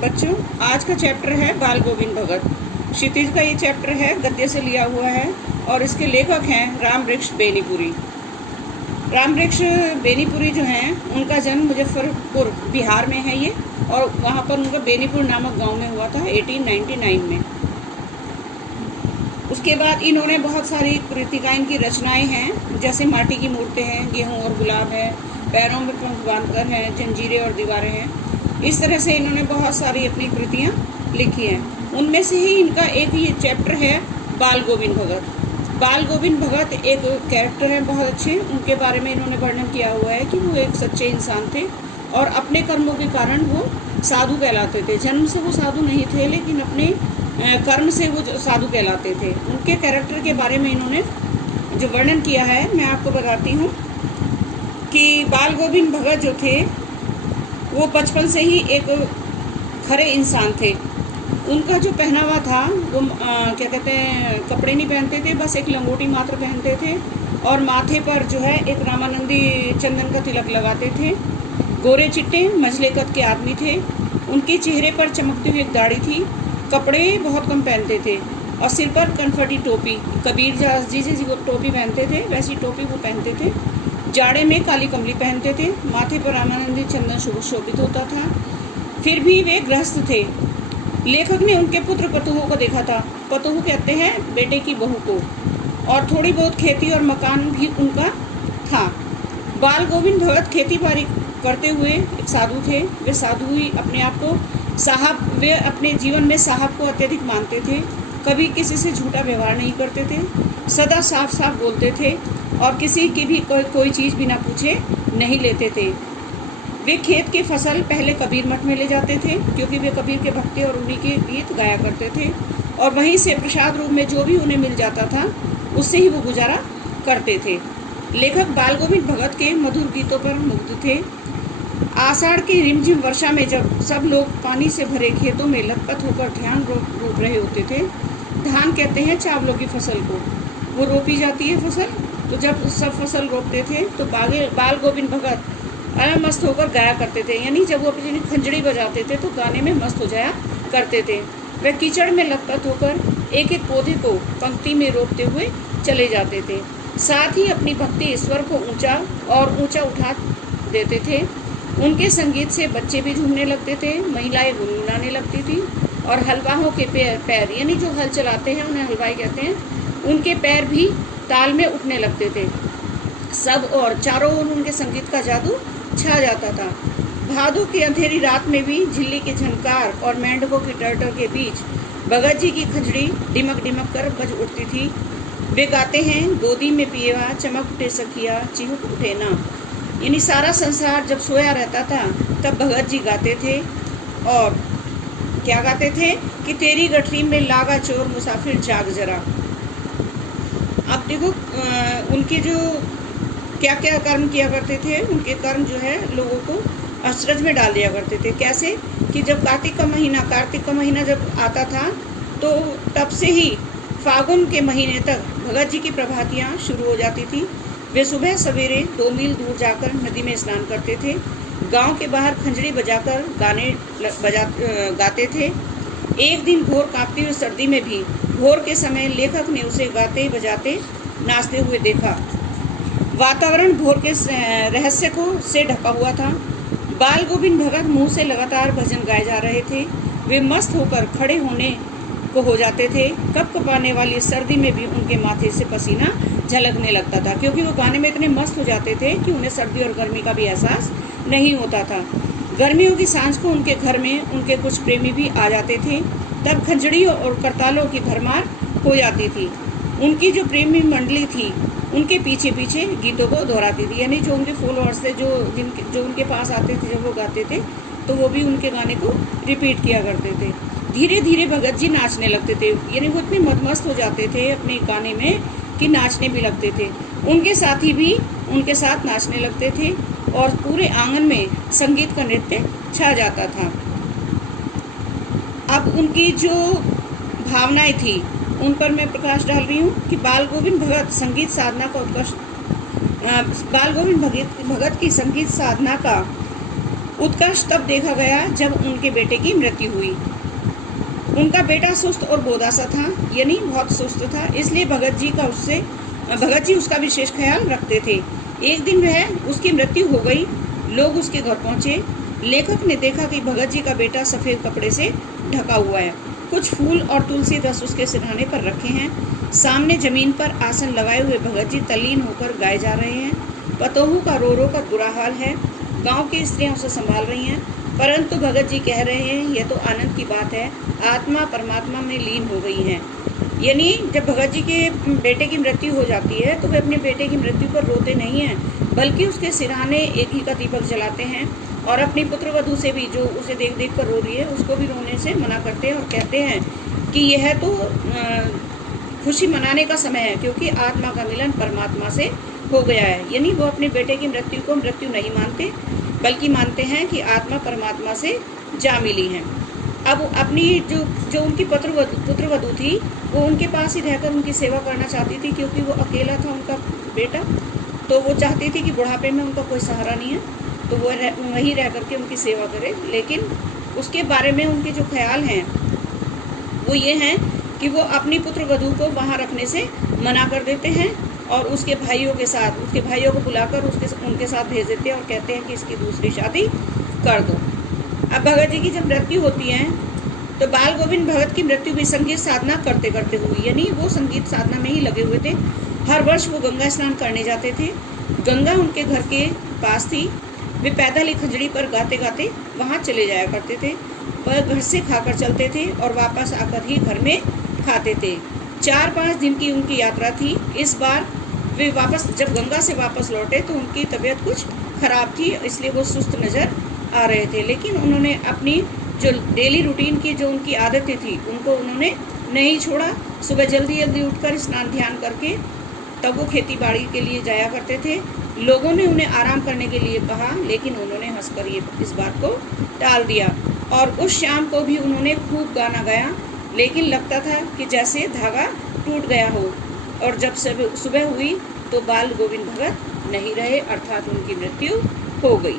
बच्चों, आज का चैप्टर है बाल गोविंद भगत। क्षितिज का ये चैप्टर है, गद्य से लिया हुआ है और इसके लेखक हैं रामवृक्ष बेनीपुरी। रामवृक्ष बेनीपुरी जो हैं, उनका जन्म मुजफ्फरपुर बिहार में है ये, और वहाँ पर उनका बेनीपुर नामक गांव में हुआ था 1899 में। उसके बाद इन्होंने बहुत सारी कृतिकाएं, इनकी रचनाएं हैं, जैसे माटी की मूर्तें हैं, गेहूँ और गुलाब है, पैरों में पंख बांधकर हैं, जंजीरें और दीवारें हैं। इस तरह से इन्होंने बहुत सारी अपनी कृतियाँ लिखी हैं। उनमें से ही इनका एक ये चैप्टर है बाल गोविंद भगत। बाल गोविंद भगत एक कैरेक्टर हैं बहुत अच्छे, उनके बारे में इन्होंने वर्णन किया हुआ है कि वो एक सच्चे इंसान थे और अपने कर्मों के कारण वो साधु कहलाते थे। जन्म से वो साधु नहीं थे, लेकिन अपने कर्म से वो साधु कहलाते थे। उनके कैरेक्टर के बारे में इन्होंने जो वर्णन किया है, मैं आपको बताती हूँ कि बाल गोविंद भगत जो थे वो बचपन से ही एक खरे इंसान थे। उनका जो पहनावा था वो क्या कहते हैं, कपड़े नहीं पहनते थे, बस एक लंगोटी मात्र पहनते थे और माथे पर जो है एक रामानंदी चंदन का तिलक लगाते थे। गोरे चिट्टे मझले कद के आदमी थे। उनके चेहरे पर चमकती हुई एक दाढ़ी थी। कपड़े बहुत कम पहनते थे और सिर पर कनफटी टोपी, कबीर जी जैसी टोपी पहनते थे वैसी टोपी वो पहनते थे। जाड़े में काली कमली पहनते थे। माथे पर रामानंदी चंदन शोभित होता था। फिर भी वे गृहस्थ थे। लेखक ने उनके पुत्र पतोहू को देखा था। पतोहू कहते हैं बेटे की बहू को, और थोड़ी बहुत खेती और मकान भी उनका था। बाल गोविंद भगत खेती बाड़ी करते हुए एक साधु थे। वे साधु ही अपने आप को साहब, वे अपने जीवन में साहब को अत्यधिक मानते थे। कभी किसी से झूठा व्यवहार नहीं करते थे, सदा साफ साफ बोलते थे और किसी की भी कोई चीज़ बिना पूछे नहीं लेते थे। वे खेत की फसल पहले कबीर मठ में ले जाते थे, क्योंकि वे कबीर के भक्ति और उन्हीं के गीत गाया करते थे, और वहीं से प्रसाद रूप में जो भी उन्हें मिल जाता था उससे ही वो गुजारा करते थे। लेखक बाल गोविंद भगत के मधुर गीतों पर मुग्ध थे। आषाढ़ की रिमझिम वर्षा में जब सब लोग पानी से भरे खेतों में लथपथ होकर ध्यान रोप रहे होते थे, धान कहते हैं चावलों की फसल को, वो रोपी जाती है फसल, तो जब सब फसल रोपते थे तो बाल गोविंद भगत मस्त होकर गाया करते थे। यानी जब वो अपनी खंजड़ी बजाते थे तो गाने में मस्त हो जाया करते थे। वे कीचड़ में लथपथ होकर एक एक पौधे को पंक्ति में रोपते हुए चले जाते थे। साथ ही अपनी भक्ति ईश्वर को ऊंचा और ऊंचा उठा देते थे। उनके संगीत से बच्चे भी झूमने लगते थे, महिलाएं गुनगुनाने लगती थी, और हलवाहों के पैर यानी जो हल चलाते हैं उन्हें हलवाई कहते हैं, उनके पैर भी ताल में उठने लगते थे। सब और चारों ओर उनके संगीत का जादू छा जाता था। भादों की अंधेरी रात में भी झिल्ली के झनकार और मेंढकों की टर्टर के बीच भगत जी की खंजड़ी डिमक डिमक कर बज उठती थी। वे गाते हैं, गोदी में पिएवा चमक उठे सखिया चिहुक उठे ना। यानी सारा संसार जब सोया रहता था तब भगत जी गाते थे, और क्या गाते थे कि तेरी गठरी में लागा चोर मुसाफिर जाग जरा। अब देखो उनके जो क्या क्या कर्म किया करते थे, उनके कर्म जो है लोगों को अचरज में डाल दिया करते थे। कैसे कि जब कार्तिक का महीना जब आता था तो तब से ही फागुन के महीने तक भगत जी की प्रभातियाँ शुरू हो जाती थी। वे सुबह सवेरे 2 मील दूर जाकर नदी में स्नान करते थे। गांव के बाहर खंजड़ी बजाकर गाते थे। एक दिन भोर कांपती हुई सर्दी में भी भोर के समय लेखक ने उसे गाते बजाते नाचते हुए देखा। वातावरण भोर के रहस्य को से ढका हुआ था। बाल गोविंद भगत मुंह से लगातार भजन गाए जा रहे थे। वे मस्त होकर खड़े होने को हो जाते थे। कपकपाने वाली सर्दी में भी उनके माथे से पसीना झलकने लगता था, क्योंकि वो गाने में इतने मस्त हो जाते थे कि उन्हें सर्दी और गर्मी का भी एहसास नहीं होता था। गर्मियों की सांझ को उनके घर में उनके कुछ प्रेमी भी आ जाते थे। तब खंजड़ी और करतालों की भरमार हो जाती थी। उनकी जो प्रेमी मंडली थी उनके पीछे पीछे गीतों को दोहराती थी। यानी जो उनके फॉलोअर्स थे, जो उनके पास आते थे जब वो गाते थे, तो वो भी उनके गाने को रिपीट किया करते थे। धीरे धीरे भगत जी नाचने लगते थे। यानी वो इतने मदमस्त हो जाते थे अपने गाने में कि नाचने भी लगते थे। उनके साथी भी उनके साथ नाचने लगते थे और पूरे आंगन में संगीत का नृत्य छा जाता था। अब उनकी जो भावनाएं थी उन पर मैं प्रकाश डाल रही हूँ कि बाल गोविंद भगत संगीत साधना का उत्कृष्ट बाल गोविंद भगत की संगीत साधना का उत्कर्ष तब देखा गया जब उनके बेटे की मृत्यु हुई। उनका बेटा सुस्त और बोधा सा था, यानी बहुत सुस्त था, इसलिए भगत जी उसका विशेष ख्याल रखते थे। एक दिन उसकी मृत्यु हो गई। लोग उसके घर पहुंचे। लेखक ने देखा कि भगत जी का बेटा सफ़ेद कपड़े से ढका हुआ है। कुछ फूल और तुलसी दस उसके सिरहाने पर रखे हैं। सामने जमीन पर आसन लगाए हुए भगत जी तल्लीन होकर गाए जा रहे हैं। पतोहू का रो रो कर बुरा हाल है। गांव की स्त्रियां उसे संभाल रही हैं, परंतु भगत जी कह रहे हैं यह तो आनंद की बात है, आत्मा परमात्मा में लीन हो गई है। यानी जब भगत जी के बेटे की मृत्यु हो जाती है तो वे अपने बेटे की मृत्यु पर रोते नहीं हैं, बल्कि उसके सिरहाने एक ही का दीपक जलाते हैं और अपनी पुत्र वधू से भी, जो उसे देख देख कर रो रही है, उसको भी रोने से मना करते हैं और कहते हैं कि यह तो खुशी मनाने का समय है, क्योंकि आत्मा का मिलन परमात्मा से हो गया है। यानी वो अपने बेटे की मृत्यु को मृत्यु नहीं मानते, बल्कि मानते हैं कि आत्मा परमात्मा से जा मिली है। अब अपनी जो उनकी पुत्र वधू थी, वो उनके पास ही रहकर उनकी सेवा करना चाहती थी, क्योंकि वो अकेला था उनका बेटा। तो वो चाहती थी कि बुढ़ापे में उनका कोई सहारा नहीं है, तो वो वहीं रह करके उनकी सेवा करे। लेकिन उसके बारे में उनके जो ख्याल हैं वो ये हैं कि वो अपनी पुत्र वधू को वहाँ रखने से मना कर देते हैं और उसके भाइयों को बुलाकर उनके साथ भेज देते हैं और कहते हैं कि इसकी दूसरी शादी कर दो। अब भगत जी की जब मृत्यु होती है तो बाल गोविंद भगत की मृत्यु भी संगीत साधना करते करते हुई। यानी वो संगीत साधना में ही लगे हुए थे। हर वर्ष वो गंगा स्नान करने जाते थे। गंगा उनके घर के पास थी। वे पैदल ही खंजड़ी पर गाते गाते वहाँ चले जाया करते थे। वह घर से खाकर चलते थे और वापस आकर ही घर में खाते थे। 4-5 दिन की उनकी यात्रा थी। इस बार वे जब गंगा से वापस लौटे तो उनकी तबीयत कुछ खराब थी, इसलिए वो सुस्त नज़र आ रहे थे। लेकिन उन्होंने अपनी जो डेली रूटीन की जो उनकी आदतें थी उनको उन्होंने नहीं छोड़ा। सुबह जल्दी उठकर स्नान ध्यान करके तब वो खेती बाड़ी के लिए जाया करते थे। लोगों ने उन्हें आराम करने के लिए कहा, लेकिन उन्होंने हंसकर इस बात को टाल दिया। और उस शाम को भी उन्होंने खूब गाना गाया, लेकिन लगता था कि जैसे धागा टूट गया हो। और जब सुबह हुई तो बाल गोविंद भगत नहीं रहे, अर्थात उनकी मृत्यु हो गई।